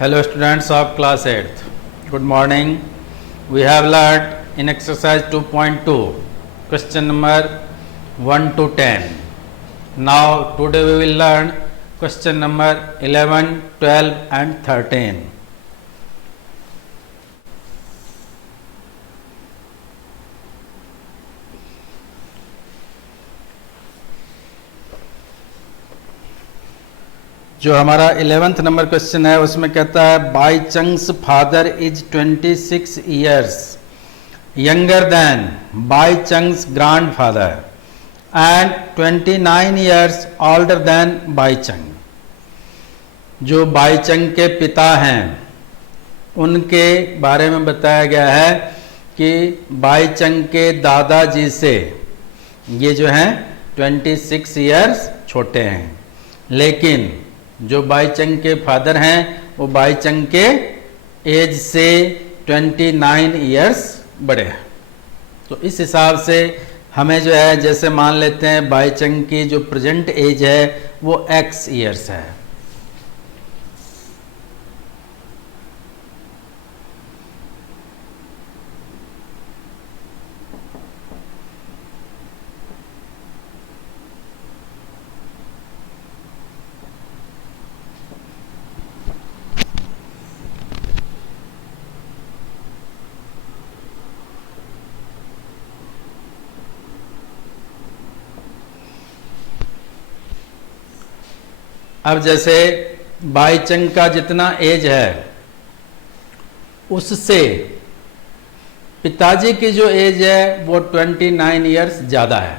Hello students of class 8th. Good morning. We have learned in exercise 2.2 question number 1 to 10. Now today we will learn question number 11, 12 and 13. जो हमारा 11th number question है उसमें कहता है Bai Chung's father is 26 years younger than Bai Chung's grandfather फादर एंड 29 years older than Bai Chung. जो by चंग के पिता हैं उनके बारे में बताया गया है कि बाई चंग के दादाजी से ये जो हैं 26 ईयर्स छोटे हैं, लेकिन जो बाई चंग के फादर हैं वो बाई चंग के एज से 29 ईयर्स बड़े हैं। तो इस हिसाब से हमें जो है जैसे मान लेते हैं बाई चंग की जो प्रेजेंट एज है वो x ईयर्स है। अब जैसे बाई चंग का जितना एज है उससे पिताजी की जो एज है वो 29 ईयर्स ज़्यादा है।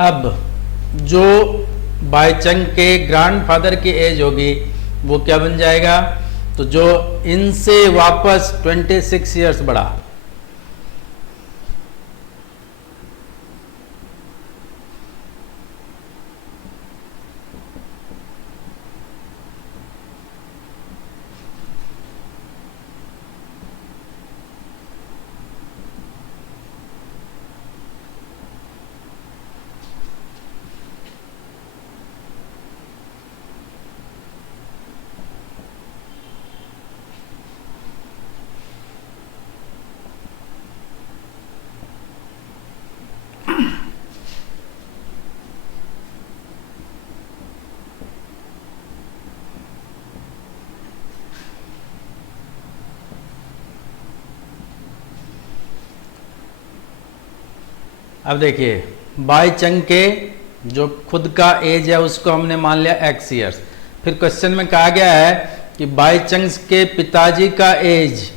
अब जो बाई चंग के ग्रैंडफादर की एज होगी वो क्या बन जाएगा, तो जो इनसे वापस 26 ईयर्स बड़ा। अब देखिए बाई चंग के जो खुद का एज है उसको हमने मान लिया x ईयर्स। फिर क्वेश्चन में कहा गया है कि बाई चंग के पिताजी का एज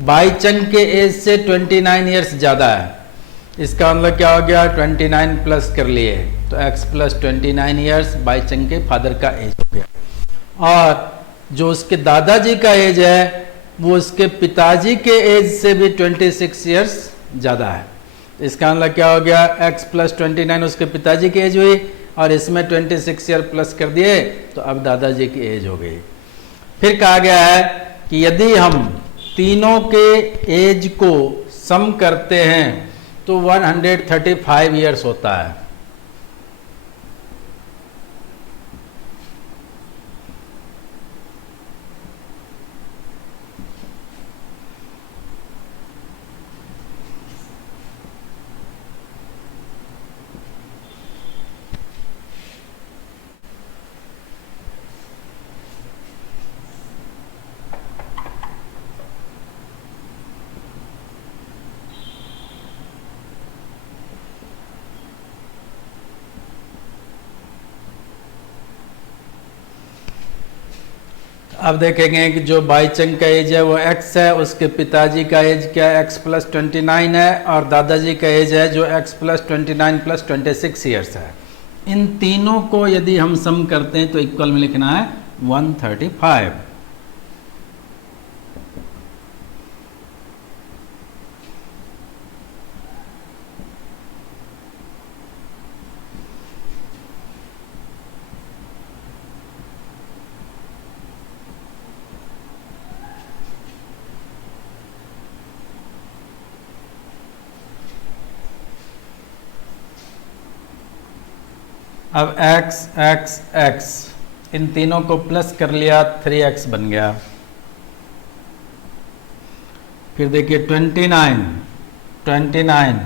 बाई चंग के एज से 29 ईयर्स ज़्यादा है। इसका मतलब क्या हो गया, 29 प्लस कर लिए तो x प्लस 29 ईयर्स बाई चंग के फादर का एज हो गया। और जो उसके दादाजी का एज है वो उसके पिताजी के एज से भी 26 ईयर्स ज़्यादा है। इसका मतलब क्या हो गया, x प्लस 29 उसके पिताजी की एज हुई और इसमें 26 ईयर प्लस कर दिए तो अब दादाजी की एज हो गई। फिर कहा गया है कि यदि हम तीनों के एज को सम करते हैं तो 135 ईयर्स होता है। अब देखेंगे कि जो बाईचंग का एज है वो x है, उसके पिताजी का एज क्या है, x प्लस 29 है, और दादाजी का एज है जो x प्लस 29 प्लस 26 ईयर्स है। इन तीनों को यदि हम सम करते हैं तो इक्वल में लिखना है 135। अब x x x इन तीनों को प्लस कर लिया, 3x बन गया। फिर देखिए 29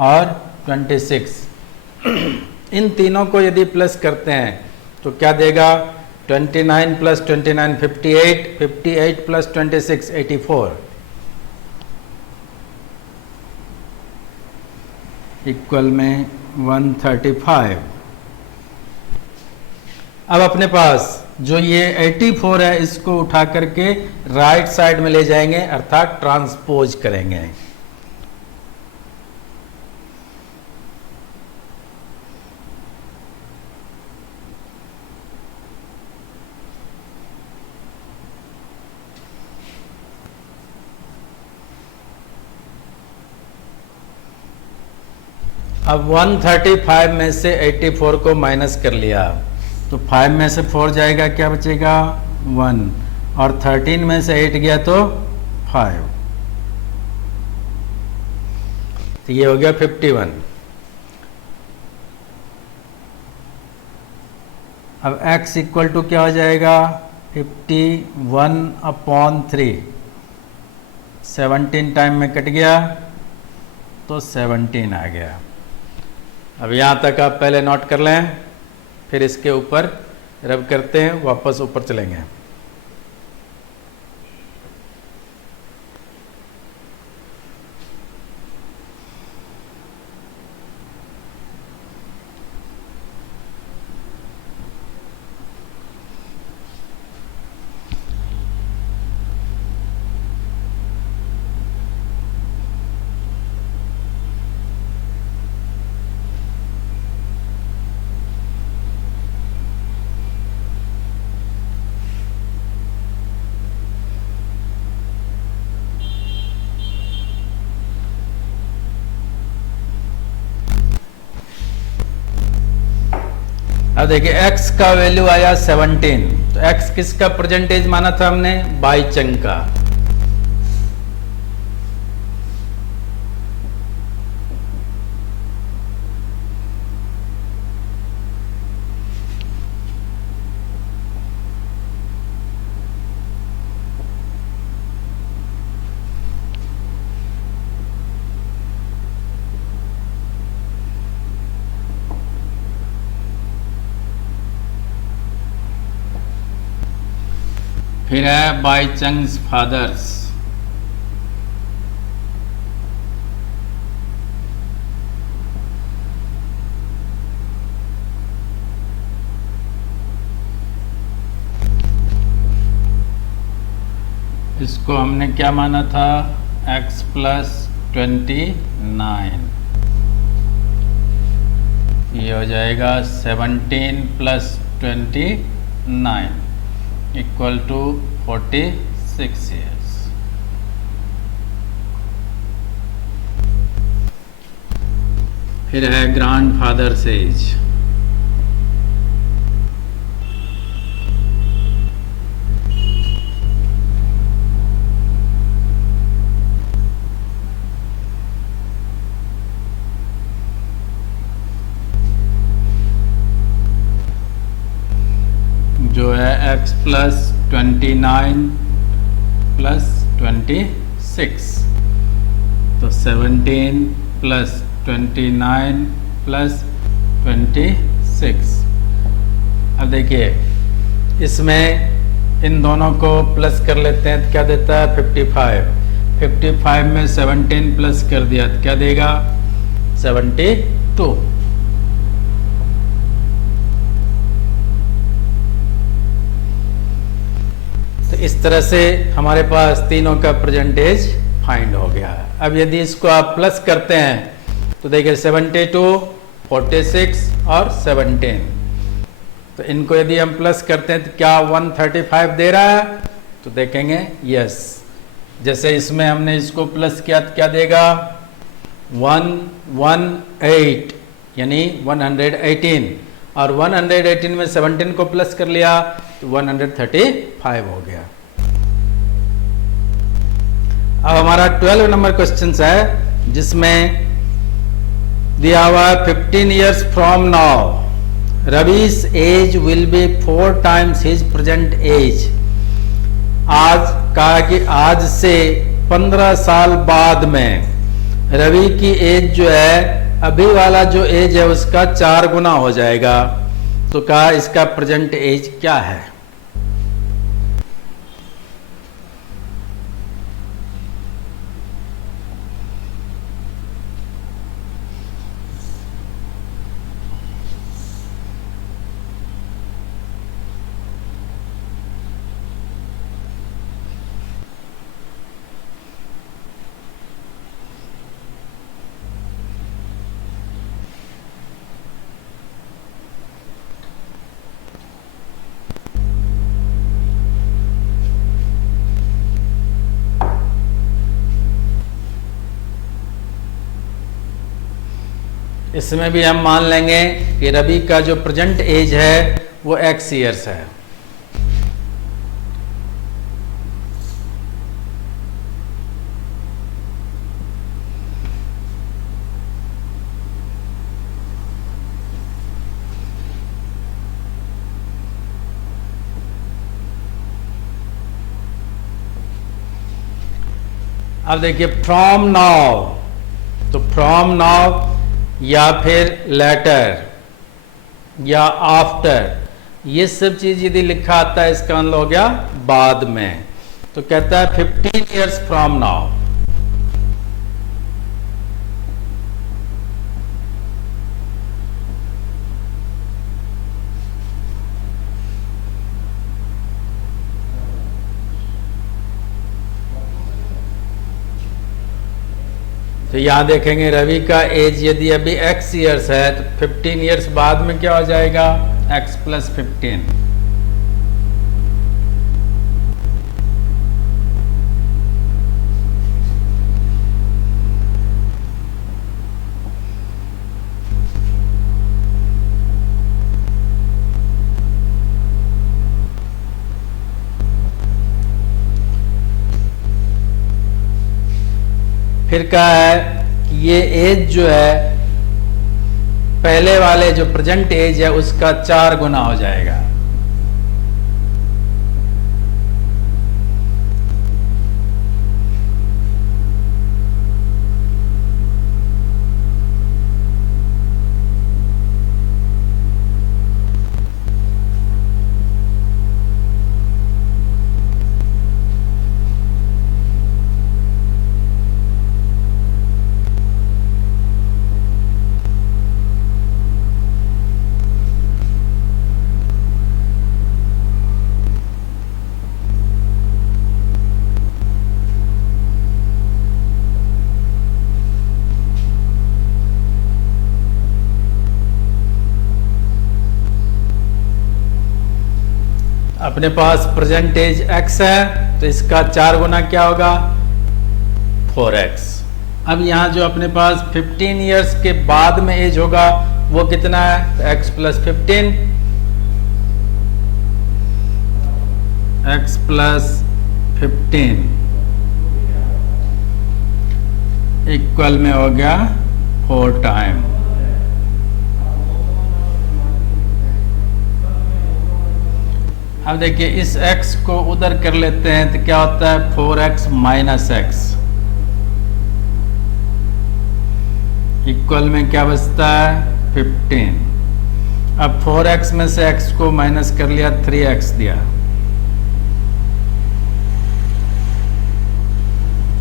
और 26 इन तीनों को यदि प्लस करते हैं तो क्या देगा, 29 प्लस 29 58, 58 प्लस 26 84 इक्वल में 135। अब अपने पास जो ये 84 है इसको उठा करके राइट साइड में ले जाएंगे, अर्थात ट्रांसपोज करेंगे। अब 135 में से 84 को माइनस कर लिया तो 5 में से 4 जाएगा, क्या बचेगा 1, और 13 में से 8 गया तो 5, तो ये हो गया 51। अब x इक्वल टू क्या हो जाएगा, 51/3, 17 टाइम में कट गया तो 17 आ गया। अब यहाँ तक आप पहले नोट कर लें, फिर इसके ऊपर रब करते हैं, वापस ऊपर चलेंगे। अब देखिए x का वैल्यू आया 17, तो x किसका परसेंटेज माना था हमने, बाईचंग का। फिर है बाईचंग्स फादर्स। इसको हमने क्या माना था, x प्लस 29, ये हो जाएगा 17 प्लस 29 इक्वल टू 46 ईयर्स। फिर है ग्रैंडफादर्स एज। जो है x प्लस 29 प्लस 26, तो 17 प्लस 29 प्लस 26। अब देखिए इसमें इन दोनों को प्लस कर लेते हैं तो क्या देता है 55। 55 में 17 प्लस कर दिया तो क्या देगा 72। इस तरह से हमारे पास तीनों का प्रेजेंट एज फाइंड हो गया। अब यदि इसको आप प्लस करते हैं तो देखिए 72, 46 और 17, तो इनको यदि हम प्लस करते हैं तो क्या 135 दे रहा है? तो देखेंगे यस। जैसे इसमें हमने इसको प्लस किया तो क्या देगा? 118 यानी 118, और 118 में 17 को प्लस कर लिया तो 135 हो गया। अब हमारा 12 नंबर क्वेश्चन है जिसमें दिया हुआ है 15 years from now रवी's age will be 4 times his present age. आज कहा कि आज से 15 साल बाद में रवि की एज जो है अभी वाला जो एज है उसका 4 गुना हो जाएगा। तो कहा इसका प्रेजेंट एज क्या है? इसमें भी हम मान लेंगे कि रवि का जो प्रेजेंट एज है वो x ईयर्स है। अब देखिए फ्रॉम नाउ, तो फ्रॉम नाउ या फिर लेटर या आफ्टर, ये सब चीज यदि लिखा आता है इसका मतलब हो गया बाद में। तो कहता है 15 years फ्रॉम नाउ। तो यहां देखेंगे रवि का एज यदि अभी x ईयर्स है तो 15 years बाद में क्या हो जाएगा? x + 15। फिर कहा है कि ये एज जो है पहले वाले जो प्रेजेंट एज है उसका 4 गुना हो जाएगा। अपने पास प्रेजेंट एज x है तो इसका 4 गुना क्या होगा? 4x। अब यहां जो अपने पास 15 years के बाद में एज होगा वो कितना है? तो x + 15, x + 15 इक्वल में हो गया 4 टाइम। अब देखिए इस x को उधर कर लेते हैं तो क्या होता है? 4x - x इक्वल में क्या बचता है? 15। अब 4x में से x को माइनस कर लिया, 3x दिया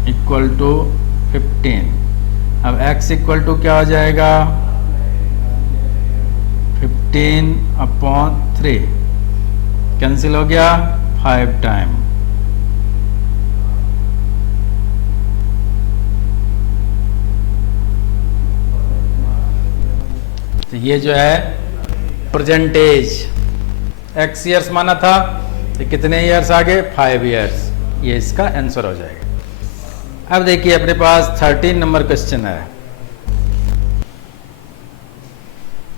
इक्वल टू 15। अब x इक्वल टू क्या हो जाएगा? 15/3 कैंसिल हो गया 5 टाइम। तो ये जो है परसेंटेज x ईयर्स माना था, तो कितने ईयर्स आ गए 5 ईयर्स, ये इसका आंसर हो जाएगा। अब देखिए अपने पास 13 नंबर क्वेश्चन है,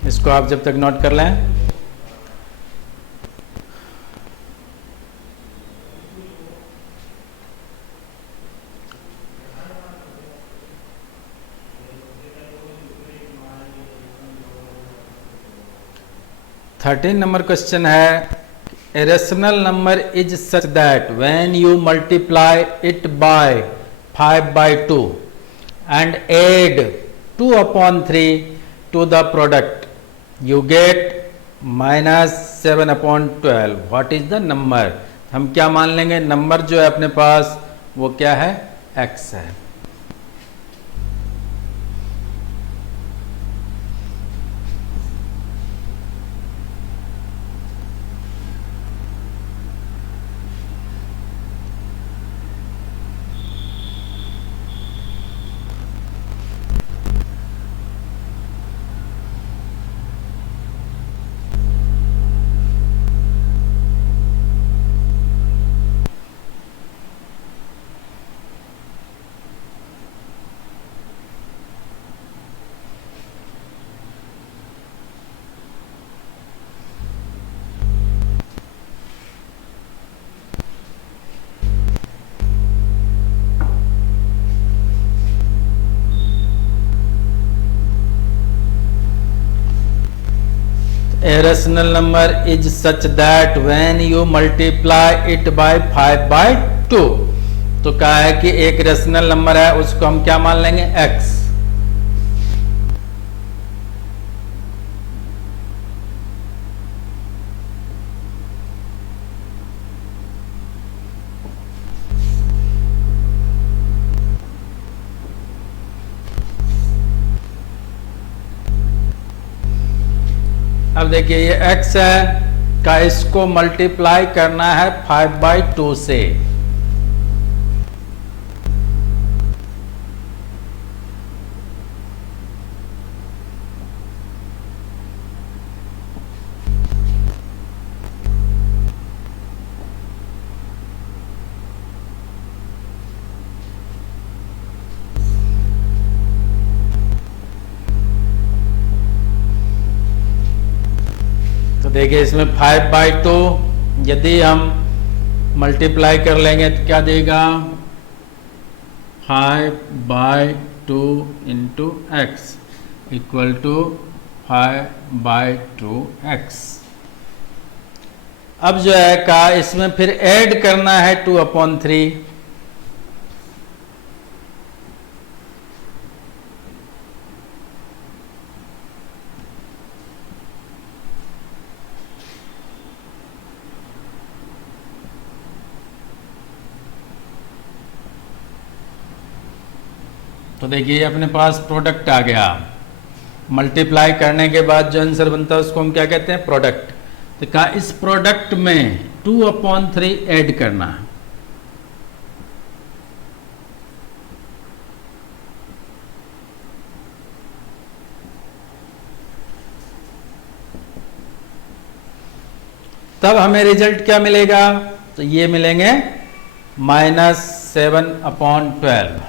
इसको आप जब तक नोट कर लें। थर्टीन नंबर क्वेश्चन है, a rational number is such that when you multiply it by 5/2 and add 2/3 to the product you get -7/12। What is the number? हम क्या मान लेंगे, नंबर जो है अपने पास वो क्या है, x है। A rational number is such that when you multiply it by 5/2, तो क्या है कि एक रेशनल नंबर है, उसको हम क्या मान लेंगे, x। अब देखिए ये x है का, इसको मल्टीप्लाई करना है 5/2 से। देखिए इसमें 5/2 यदि हम मल्टीप्लाई कर लेंगे तो क्या देगा, 5/2 into x equal to 5/2x। अब जो है का इसमें फिर ऐड करना है 2/3। तो देखिए अपने पास प्रोडक्ट आ गया, मल्टीप्लाई करने के बाद जो आंसर बनता है उसको हम क्या कहते हैं, प्रोडक्ट। तो क्या इस प्रोडक्ट में 2/3 ऐड करना है। तब हमें रिजल्ट क्या मिलेगा, तो ये मिलेंगे -7/12।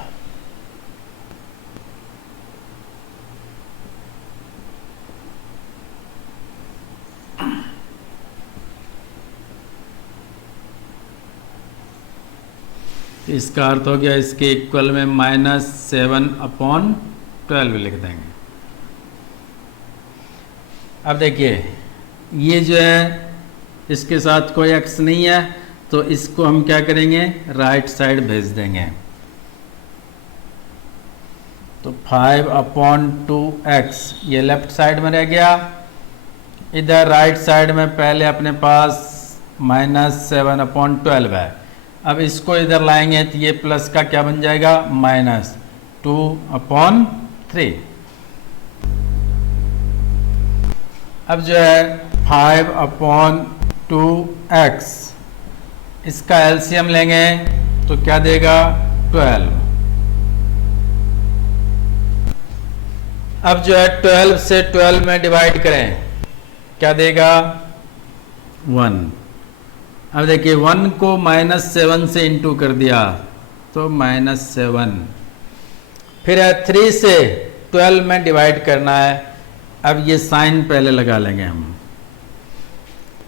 इसका अर्थ हो गया इसके इक्वल में -7/12 लिख देंगे। अब देखिए ये जो है इसके साथ कोई x नहीं है, तो इसको हम क्या करेंगे, राइट साइड भेज देंगे। तो 5/2x ये लेफ्ट साइड में रह गया। इधर राइट साइड में पहले अपने पास -7/12 है। अब इसको इधर लाएंगे तो ये प्लस का क्या बन जाएगा, -2/3। अब जो है 5/2x इसका एलसीएम लेंगे तो क्या देगा, 12। अब जो है 12 से 12 में डिवाइड करें, क्या देगा 1। अब देखिए 1 को -7 से इंटू कर दिया तो -7। फिर है 3 से 12 में डिवाइड करना है। अब ये साइन पहले लगा लेंगे हम।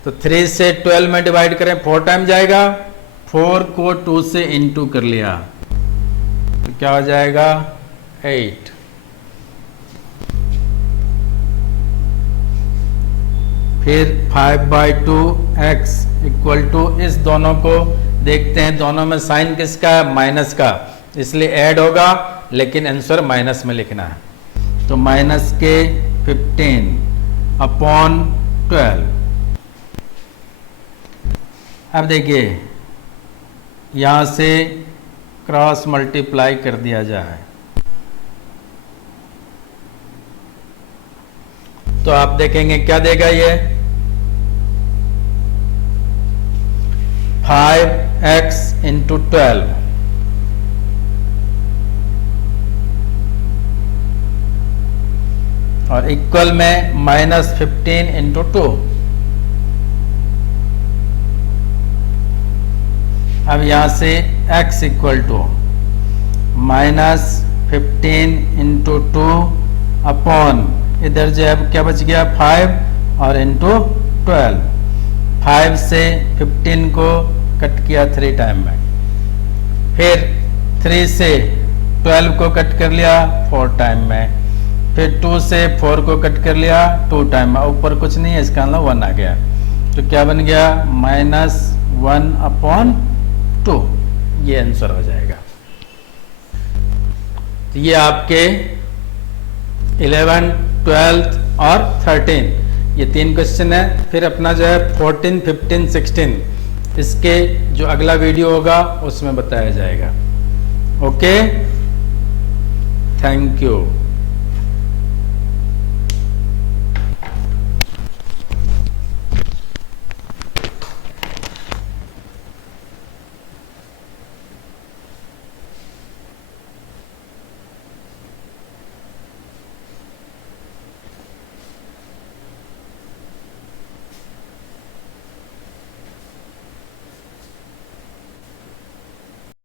तो 3 से 12 में डिवाइड करें 4 टाइम जाएगा, 4 को 2 से इंटू कर लिया तो क्या हो जाएगा 8। फिर 5/2 x इक्वल टू, इस दोनों को देखते हैं, दोनों में साइन किसका है, माइनस का, इसलिए ऐड होगा लेकिन आंसर माइनस में लिखना है। तो -15/12। अब देखिए यहां से क्रॉस मल्टीप्लाई कर दिया जाए तो आप देखेंगे क्या देगा ये 5x × 12 और इक्वल में -15 × 2। अब यहां से x इक्वल टू -15 × 2 अपॉन, इधर जो है क्या बच गया 5 और इंटू 12। 5 से 15 को कट किया 3 टाइम में, फिर 3 से 12 को कट कर लिया 4 टाइम में, फिर 2 से 4 को कट कर लिया 2 टाइम में। ऊपर कुछ नहीं है, इसका मतलब 1 आ गया। तो क्या बन गया -1/2। ये आंसर हो जाएगा। तो ये आपके 11, 12 और 13 ये 3 क्वेश्चन है। फिर अपना जो है 14, 15, 16 इसके जो अगला वीडियो होगा उसमें बताया जाएगा। Okay, thank you.